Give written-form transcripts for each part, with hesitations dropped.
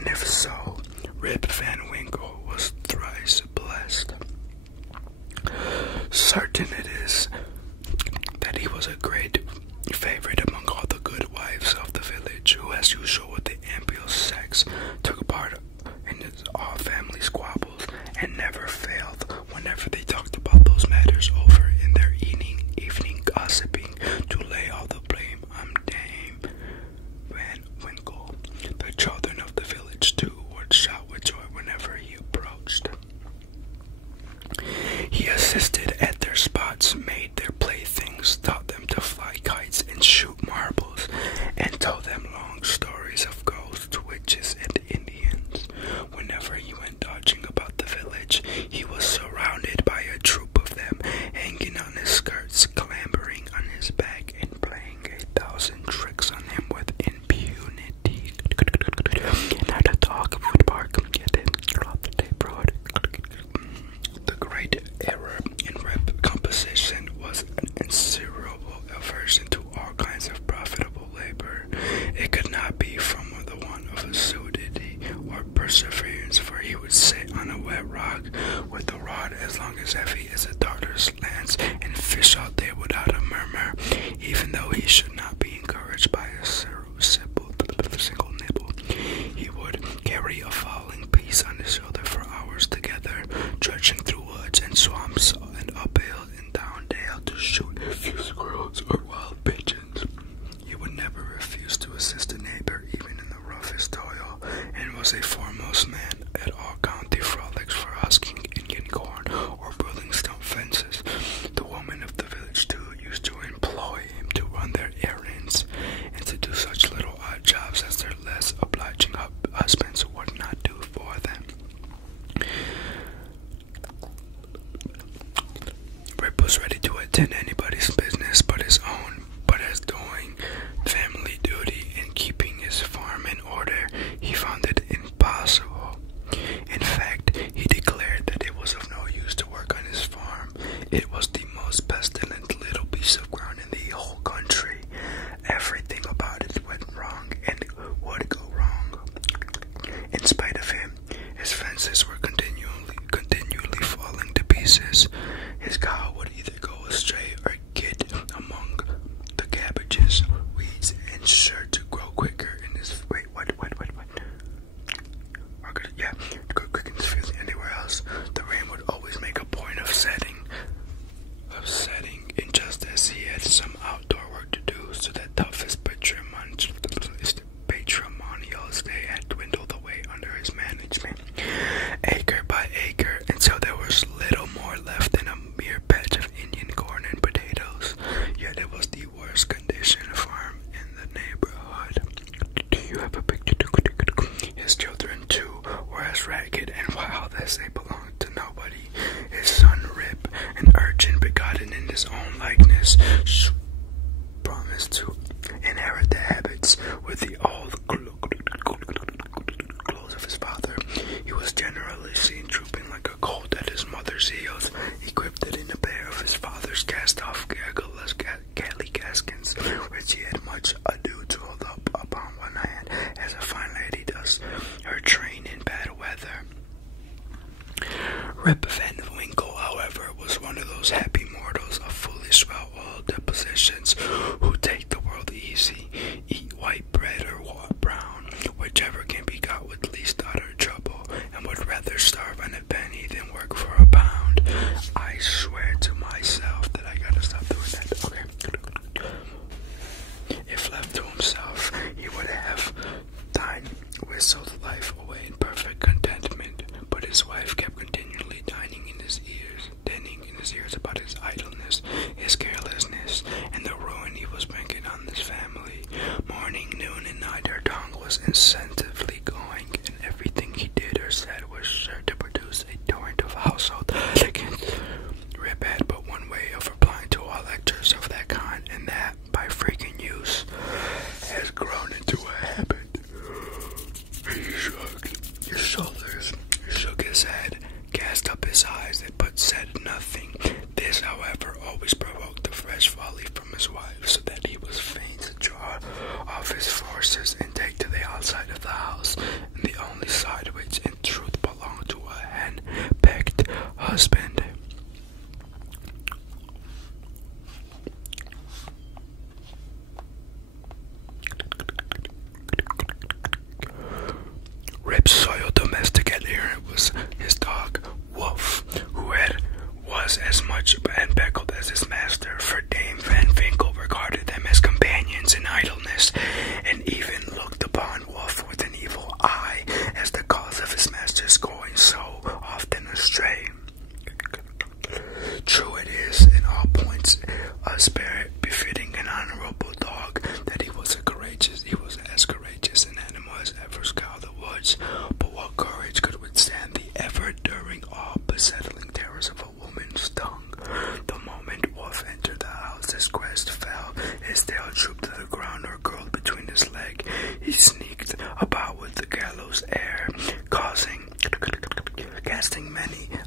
And if so, Rip Van Winkle was thrice blessed. Certain it is that he was a great favorite among all the good wives of the village, who, as usual with the ample sex, took part in all family squabbles, and never failed, whenever they talked about those matters over in their evening gossiping, to lay all the blame on Dame Van Winkle. The children of the village, too, would shout with joy whenever he approached. He assisted at their spots, made their playthings, taught them to fly kites and shoot marbles, and told them long stories of ghosts, witches, and Indians. Whenever he went dodging about the village, he was surrounded by a troop of them, hanging on his skirts, clambering on his back, and playing 1,000 tricks on him with impunity. Now the dog would bark, get him, drop the tape road. The great error in rep composition was an insuperable aversion to all kinds of profitable labor. It could not be from the want of assiduity or perseverance, for he would sit on a wet rock with a rod as long as heavy as a darter's lance, and fish all day without a murmur, even though he should not be encouraged by a single nibble. He would carry a falling piece on his shoulder for hours together, trudging through woods and swamps and up hill and down dale to shoot a few squirrels or wild pigeons. He would never refuse to assist a neighbor, even in the roughest toil, and was a foremost man at all county frolics for husking Indian corn or building stone fences. The women of the village, too, used to employ him to run their errands and to do such little odd jobs as their less obliging husbands would not do for them. Rip was ready to attend anybody's business but his own, but as doing family duty and keeping his farm in order, he found it impossible. In fact, he declared that it was of no use to work on his farm. It was the most pestilent little piece of ground in the whole country. Everything about it went wrong and would go wrong. In spite of him, his fences were continually falling to pieces. His cow would either go astray or get among the cabbages, weeds, and sure to grow quicker in his grow quick in his field than anywhere else. The rain would always make a point of setting, and just as he had some outdoor work to do, so that toughest patrimonials they had dwindled away under his management, acre by acre, until there was little more left than a mere patch of Indian corn and potatoes. Yet it was the worst condition farm in the neighborhood. Do you have a picture? His children, too, were as ragged and wild as they belonged to nobody. His son Rip, an urchin begotten in his own likeness, promised to inherit the habits with the old clothes of his father. He was generally seen trooping like a colt at his mother's heels, equipped in a pair of his father's cast-off galley gaskins, which he had much ado to hold up upon one hand, as a fine lady does her train in bad weather. Rip Van Winkle, however, was one of those happy mortals of foolish, well-oiled dispositions who take the world easy, eat white bread or brown, whichever can be got with least utter trouble, and would rather starve on a penny than work for a pound. I swear to myself that I gotta stop doing that. Okay. If left to himself, he would have whistled life away in perfect contentment, but his wife kept continually dinning in his ears about his idleness, his carelessness, and the ruin he was bringing on this family. Morning, noon, and night her tongue was incentively going, and everything he did or said was sure to produce a torrent of household elegance. Rip had but one way of replying to all lectures of that kind, and that, by frequent use, has grown into a habit. He shrugged his shoulders, shook his head, cast up his eyes, but said nothing. This, however, always provoked a fresh volley from his wife, so that he was fain to draw off his forces and take to the outside of the house, and the only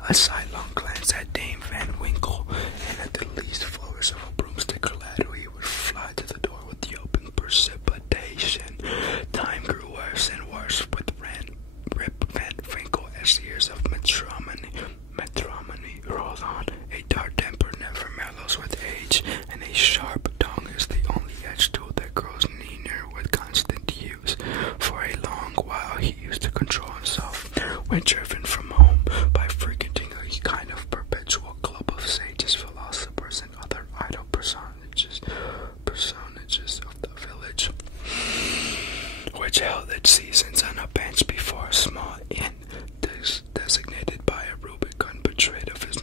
A sidelong glance at Dame Van Winkle, and at the least flourish of a broomstick or ladder, he would fly to the door with the open precipitation. Time grew worse and worse with Rip Van Winkle as years of matrimony rolled on. A dark temper never mellows with age, and a sharp tongue is the only edge tool that grows meaner with constant use. For a long while he used to control himself when driven from home by frequenting a kind of perpetual club of sages, philosophers, and other idle personages of the village, which held its seasons on a bench before a small inn designated by a Rubicon portrait of His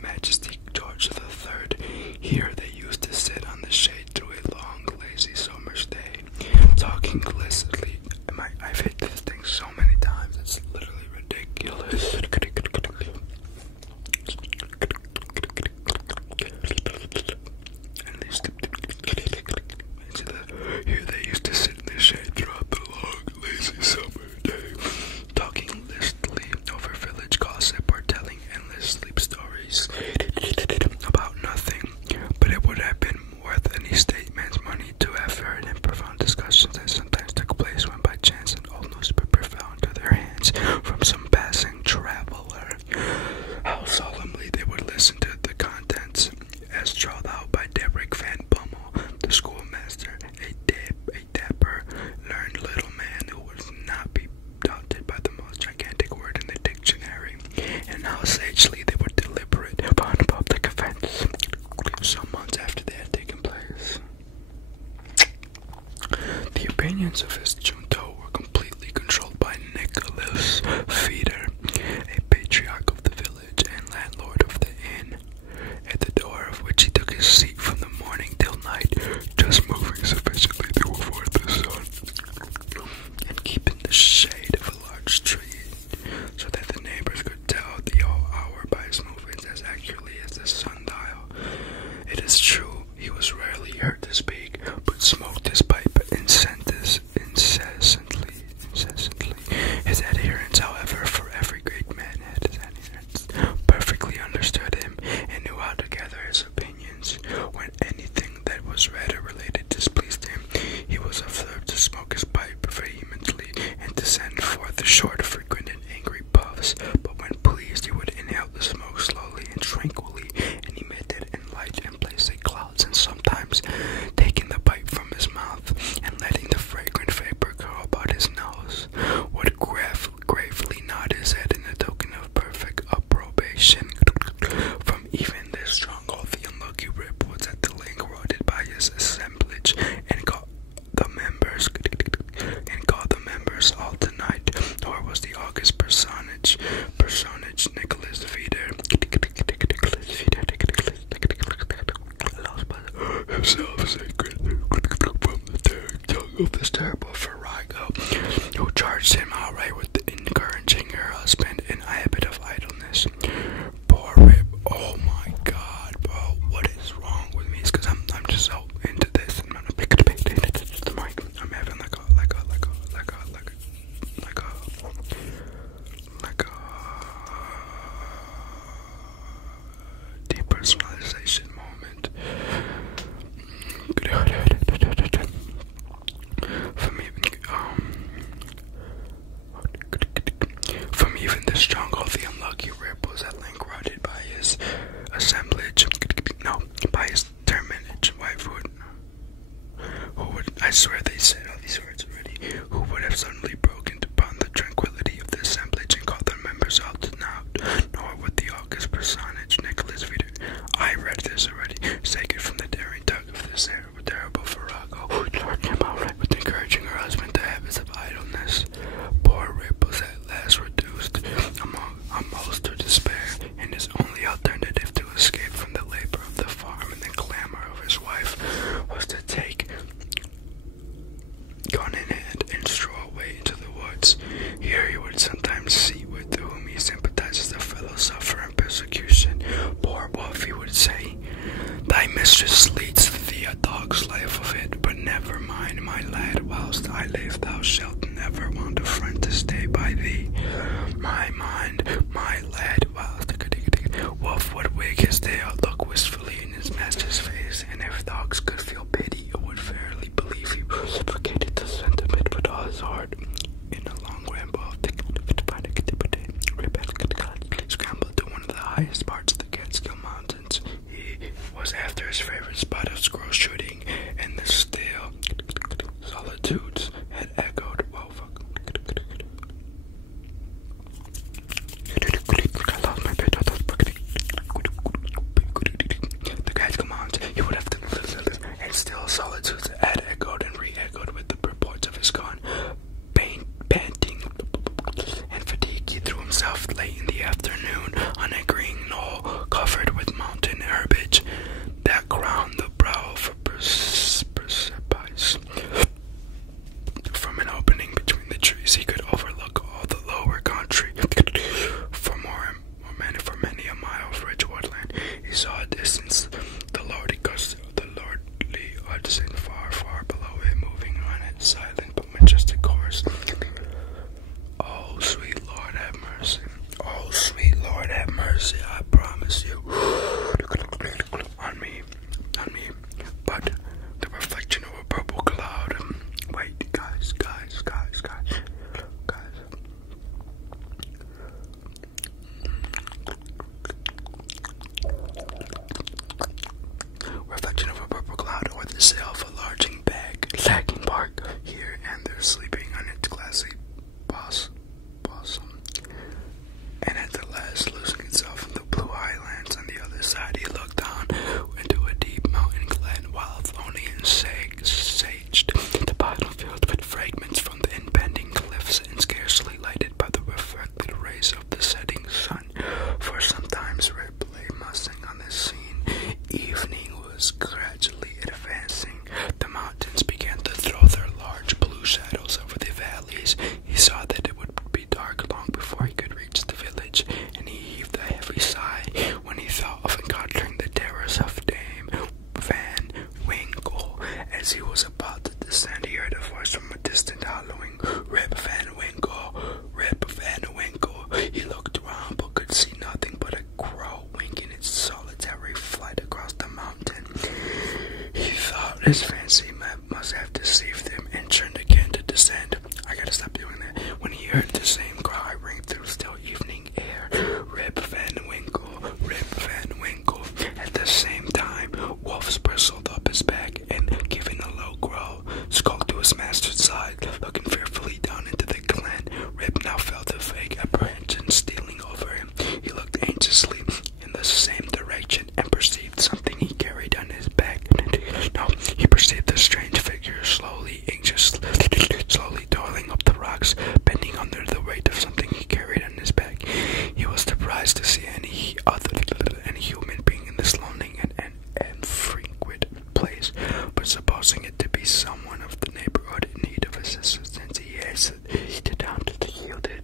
Majesty George III. Here they used to sit on the shade through a long, lazy summer's day, talking glistly. I've hit this thing so many times, it's literally ridiculous. Here they used to sit in the shade throughout the long, lazy summer day, talking listily over village gossip or telling endless sleep stories about nothing. But it would have been worth any stateman's money to have heard in profound discussions that sometimes took place when by chance an old newspaper fell into their hands from some passing traveler. How solemnly they would listen to the contents, as drawled out by Derrick Van Bummel, the schoolmaster, a dapper, learned little man who would not be daunted by the most gigantic word in the dictionary, and how sagely they would deliberate upon public events some months after they had taken place. The opinions of his junto were completely controlled by Nicholas Feeder, a patriarch of the village and landlord of the inn, at the door of which he took his seat from the morning till night, just moving sufficiently to avoid the sun, and keeping the shade of a large tree, so that the neighbors could tell the hour by his movements as accurately as the sundial. It is true, he was rarely heard to speak, but smoked his pipe incessantly. His adherents, however, for every great man had his adherents, perfectly understood him and knew how to gather his opinions. When anything that was read or related displeased him, he was observed to smoke his pipe vehemently and to send forth short, frequent, and angry puffs. But when pleased, he would inhale the smoke slowly and tranquilly, and emit it in light and placing clouds, and sometimes taking the pipe from his mouth and letting the fragrant vapor curl about his nose, would gravely nod his head in a token of perfect approbation. From even this stronghold, the unlucky Rip was at the length routed by his assemblage, and called the members all tonight. Nor was the august personage Nicholas Feeder himself sacred from the tongue of this terrible Virago, who charged him outright with encouraging her husband in a habit of idleness. Poor Rip, oh my god, bro, what is wrong with me? It's because I'm just so into this, and I'm pick the mic. I'm having like a depersonalization moment. From even the stronghold, the unlucky Rip was at length routed by his assemblage, by his terminage wife, who would, I swear they said all these words already, who would have suddenly broken upon the tranquility of the assemblage and called their members out now, nor would the august personage Nicholas Feeder, I read this already, sacred from the daring tug of this terrible Virago, who charged him outright with encouraging her husband to habits of idleness. Poor Rip was at last reduced almost to despair, and his only alternative to escape from the labor of the farm and the clamor of his wife was to take gun in hand and stroll away highest parts of the Catskill Mountains. He was after his favorite spot of squirrel shooting, and the still solitudes had echoed. Whoa, fuck. The Catskill Mountains, he would have to, and still solitudes had echoed and re-echoed with the reports of his gun. Panting and fatigued, he threw himself late in the afternoon on a green knoll covered with mountain herbage that crowned the brow of a precipice. From an opening between the trees, he could overlook all the lower country. For many a mile of rich woodland, he saw a distance the lordly Hudson far below it, moving on its silent but majestic course. Oh, sweet Lord, have mercy. Oh, sweet Lord, have mercy. I promise you. On me. But the reflection of a purple cloud. Wait, guys. Reflection of a purple cloud over the sail of a larging lagging bark. Here and there, sleeping on its glassy bosom, and at the last losing itself in the blue highlands on the other side, he looked down into a deep mountain glen, while lonely and saged, the bottom filled with fragments from the impending cliffs and scarcely lighted by the reflected rays of the setting sun. For sometimes Rip lay musing on the scene. Evening was gradually advancing. The mountains began to throw their large blue shadows over the valleys. He saw that it would be dark long before he could reach the village, and he heaved a heavy sigh when he thought of encountering the terrors of Dame Van Winkle. As he was about to descend, he heard a voice from a distant hollowing, "Rip Van Winkle! Rip Van Winkle!" He looked around but could see nothing but a crow winking its solitary flight across the mountain. He thought his fancy must have deceived him and turned again to descend. I gotta stop doing that. When he heard the same cry ring through still evening air, "Rip Van Winkle! Rip Van Winkle!" At the same time, Wolves bristled up his back and, giving a low growl, skulked to his master's side, looking fearfully down into the glen. Rip now felt a vague apprehension stealing over him. He looked anxiously in the same direction and perceived something he carried on his back. No, he perceived a strange figure slowly toiling up the rocks, bending under the weight of something he carried on his back. He was surprised to see any human being in this lonely and frequent place, but supposing it to be someone of the neighborhood in need of assistance, he hastened down to yield it.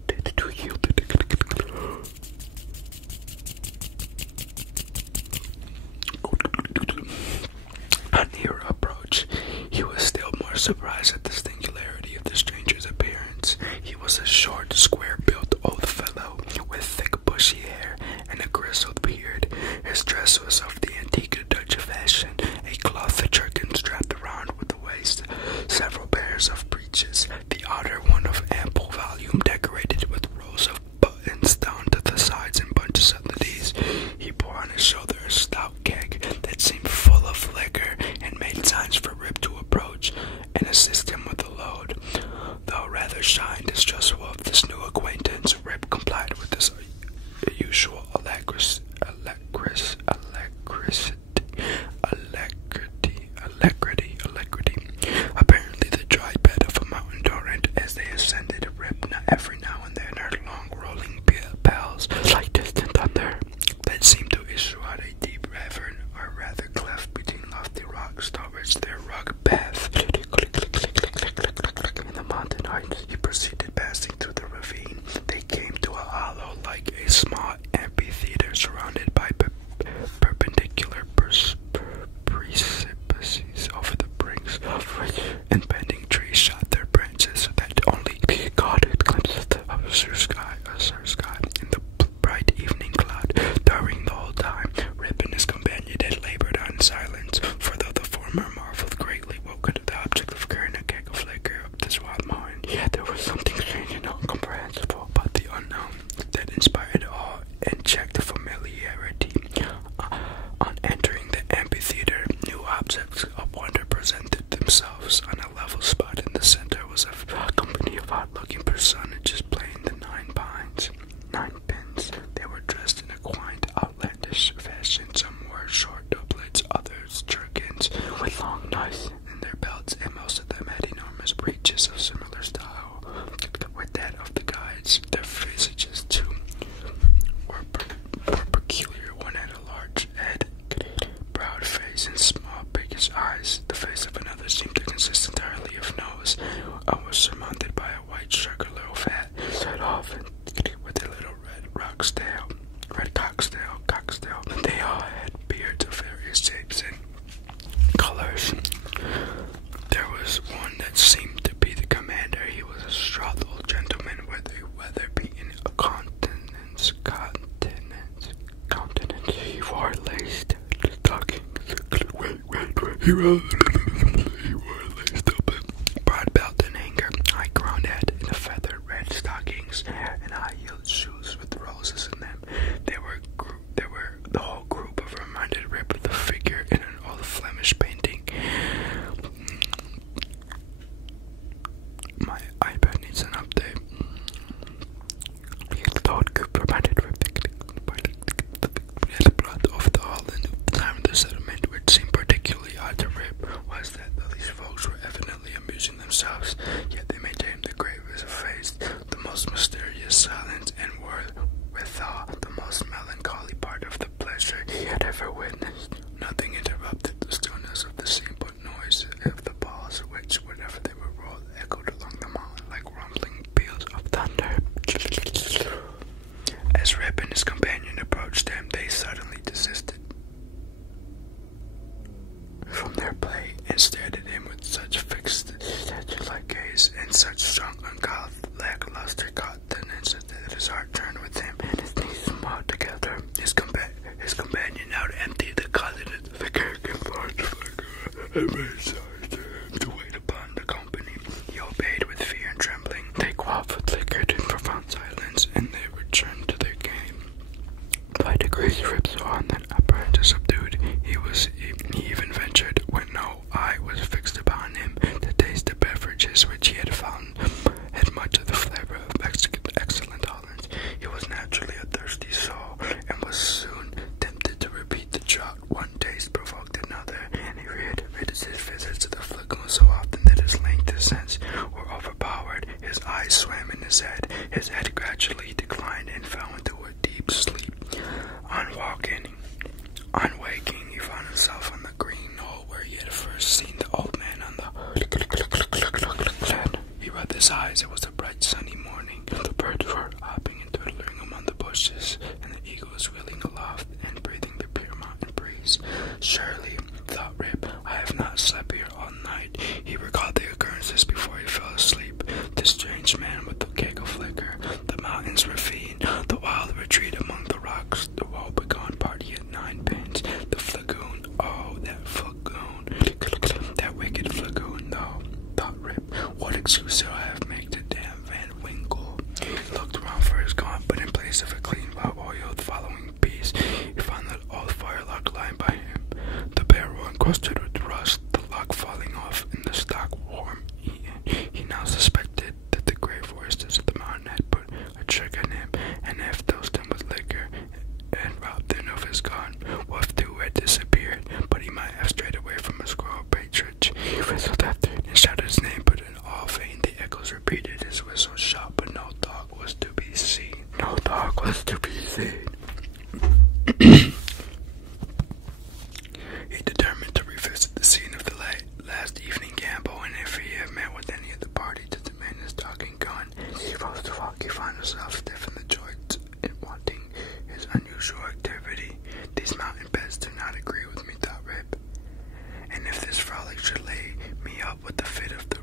On nearer approach, he was still more surprised at the singularity of the stranger's appearance. He was a short, square-built old fellow with thick, bushy hair and a grizzled beard. His dress was of the antique Dutch fashion, a cloth jerkin strapped around with the waist, several pairs of breeches, the outer one of ample volume, decorated with rows of buttons down to the sides and bunches at the knees. He bore on his shoulder a stout keg that seemed full of liquor, and made signs for Rip to approach and assist him with the load. Though rather shy and distrustful of this new acquaintance, Rip complied with his usual alacrity. Apparently the dry bed of a mountain torrent, as they ascended, Rip every now and then heard long rolling bells like distant thunder that seemed to issue out a deep ravine, or rather cleft between lofty rocks towards their rugged path. In the mountain heights, he proceeded, passing through the ravine. They came to a hollow like a small amphitheater surrounded by perpendicular precipices, over the brinks of which impending trees shot their branches so that only God could glimpse the personages playing the nine pins. They were dressed in a quaint, outlandish fashion. Some wore short doublets, others jerkins with long knives in their belts, and most of them had enormous breeches of similar style with that of the guides. Their visages, too, were peculiar. One had a large head, broad face, and small, piggish eyes. The face of another seemed to consist entirely of nose, and was surmounted by a white circular hat, set off with a little red cocktail. They all had beards of various shapes and colors. There was one that seemed to be the commander. He was a strong old gentleman with a weather-beaten countenance. He wore laced stockings. He wore laced up a broad belt and hanger, high-crowned hat, and a feathered red stockings, and high-heeled shoes with roses in them. The whole group of reminded Rip of the figure in an old Flemish painting. My iPad needs an update. The whole group reminded Rip of the hall, and the time of the settlement, which seemed particularly odd to Rip, was that these folks were evidently amusing themselves, yet they maintained the gravest face, the most mysterious silence, and were withal the most melancholy part of the pleasure he had ever witnessed. Nothing interrupted the stillness of the scene but noise of the balls, which, whenever they were rolled, echoed along the mountain like rumbling peals of thunder. As Rip and his companion approached them, they suddenly desisted from their play and stared at him with such fixed, statue-like gaze and such strong, lackluster countenance that his heart turned with him and his knees smote together. His companion now emptied the closet of the cake and large flicker and made signs to him to wait upon the company. He obeyed with fear and trembling. They quaffed with liquor in profound silence, and they returned to their game. By degrees, Rip saw that appearance subdued. He even ventured, when no eye was fixed upon him, to taste the beverages which he had found had much of the flavor of excellent Hollands. He was naturally a thirsty soul, and was soon tempted to repeat the draught. One taste provoked another, and he reiterated his visits to the lagoon so often that his length and sense were overpowered. His eyes swam in his head. His head gradually declined and fell into a deep sleep. On waking, he found himself on the green knoll where he had first seen the old man on the He rubbed his eyes. It was a bright sunny morning. The birds were hopping and twittering among the bushes, and the eagle was wheeling aloft and breathing the pure mountain breeze. Surely, thought Rip, I have not slept here all night. He recalled the occurrences before he fell asleep. The strange man with the keg of liquor, the mountain's ravine, the wild retreat among the rocks, the woe-begone party at nine pins, the flagoon. Oh, that flagoon. That wicked flagoon, though, thought Rip. What excuse do I have make to damn Van Winkle? He looked around for his gun, but in place of a clean, well-oiled following piece, he found that old firelock lying by him, the barrel encrusted with rust, the lock falling off, and the stock worm-eaten. He now suspected that the grave roysters of the mountain had put a trick on him, and have dosed him with liquor, and robbed him of his gun. Wolf, too, had disappeared, but he might have strayed away from his squirrel patronage. He whistled after it and shouted his name, but in all vain. The echoes repeated his whistle shot, but no dog was to be seen. No dog was to be seen. He determined to revisit the scene of the last evening gamble, and if he had met with any of the party, to demand his dog and gun. As he rose to walk, he found himself stiff in the joints and wanting his unusual activity. These mountain beds do not agree with me, thought Rip, and if this frolic should lay me up with the fit of the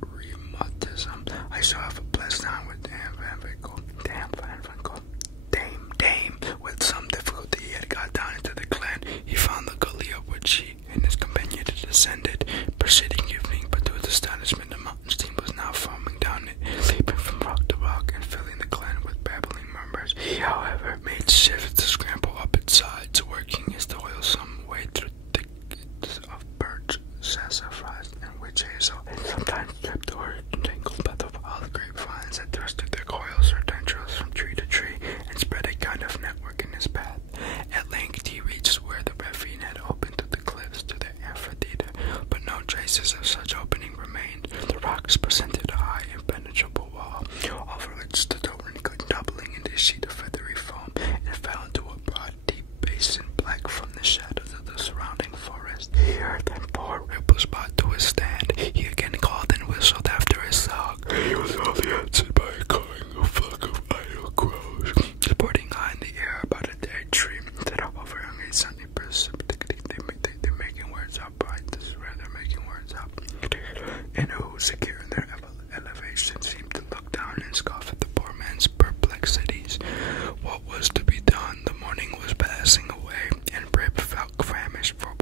rheumatism, I shall have a blessed time with Dame Van Winkle. Dame. With some difficulty he had got down into the glen. He found the gully up which he and his companion had descended preceding evening, but to his astonishment the mountain stream was now foaming down it, leaping from rock to rock and filling the glen with babbling murmurs. He, however, made shift to scramble up its sides, working his toilsome way through thickets of birch, sassafras, and witch hazel, and sometimes tripped or tangled by the wild grapevine. answered by a cawing a flock of idle crows, sporting high in the air about a dead tree that overhung a sunny precipice. They're making words up, right? This is where they're making words up. And who, secure in their elevation, seemed to look down and scoff at the poor man's perplexities. What was to be done? The morning was passing away, and Rip felt famished for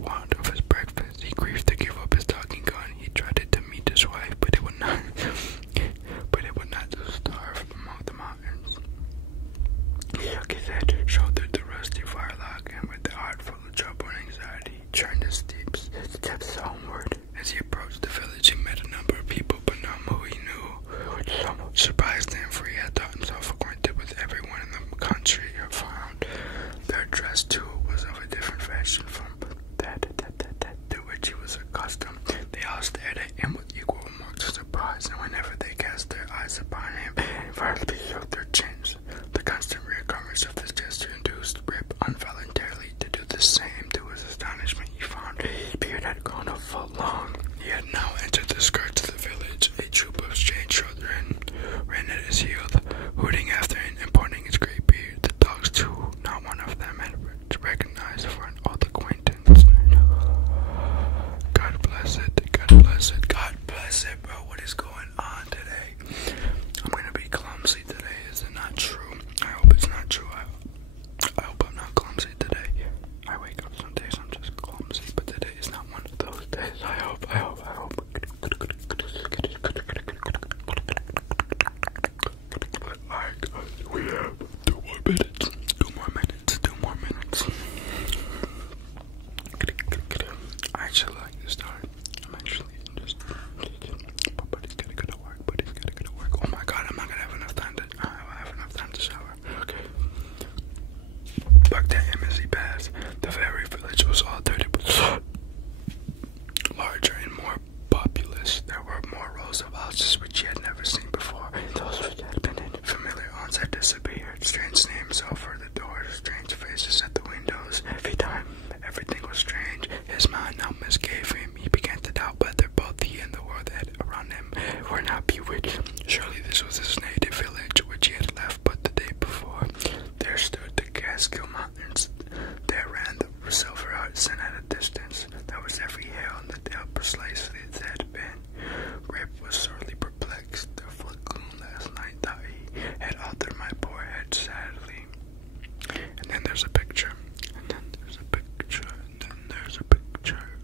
want of his breakfast. He grieved to give up his talking gun. He dreaded to meet his wife, but it would not to starve among the mountains. He shook his head, shouldered the rusty firelock, and with the heart full of trouble and anxiety, he turned his steps homeward. As he approached the village, he met a number of people, but none who he knew, which somewhat surprised him, for he had thought himself acquainted with everyone in the country he found. Their dress, too, was of a different fashion from that to which he was accustomed. They all stared at him with equal marks of surprise, and whenever they cast their eyes upon him, invariably showed their chins. The constant reoccurrence of this gesture induced Rip involuntarily to do the same. To his astonishment, he found his beard had grown a foot long. He had now entered the skirts of the village. A troop of strange children ran at his heels, hooting after him and pointing his great beard. The dogs, too, not one of them had recognized for an old acquaintance. God bless it, God bless it, God bless it, bro. What is going on today? I'm gonna be clumsy today. Is it not true? I hope it's not true. I hope I'm not clumsy today. I wake up some days I'm just clumsy, but today is not one of those days. I hope. Alright guys, we have 2 more minutes. 2 more minutes. 2 more minutes. I actually like this time. I'm actually just buddy's gotta go to work. Buddy's gotta go to work. Oh my god, I'm not gonna have enough time to shower. Okay. Back to Embassy Pass. The very village was all dirty, but larger and more populous. There were more rows of houses which he had never seen before. Those which had been in familiar haunts had disappeared. Strange names over the doors, strange faces at the windows. Every time, everything was strange. His mind now misgave him. He began to doubt whether both he and the world around him were not bewitched. Surely this was his native village, which he had left but the day before. There stood the Catskill Mountains. There ran the silver Hudson at a distance. There was every hill in the dale precisely as it had been. Rip was sorely perplexed. The gloom last night thought he had altered my poor head sadly. And then there's a picture. And then there's a picture. And then there's a picture.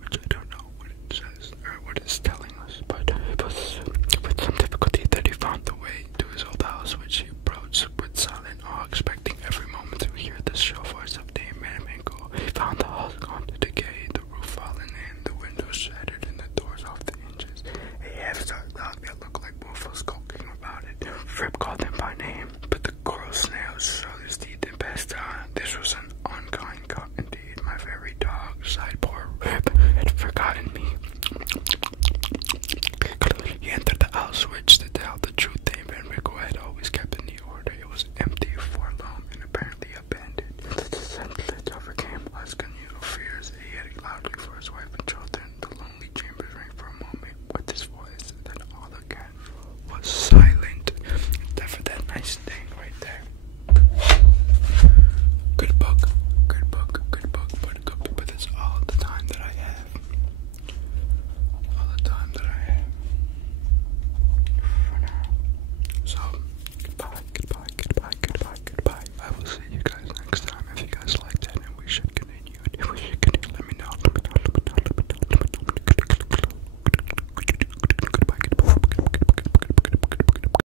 Which I don't know what it says or what it's telling us. But it was with some difficulty that he found the way to his old house, which he approached with silent awe, expecting every moment to hear the shrill voice of Dame Manmingo. He found the house gone to decay, the roof fallen in, the windows shattered, and the doors off the hinges. A half-starved dog that looked like Wolf was skulking about it. Rip called him by name, but the coral snails showed his teeth and passed on. This was an unkind cut indeed. My very dog, sighed poor Rip, had forgotten me. He entered the house, which, to tell the truth,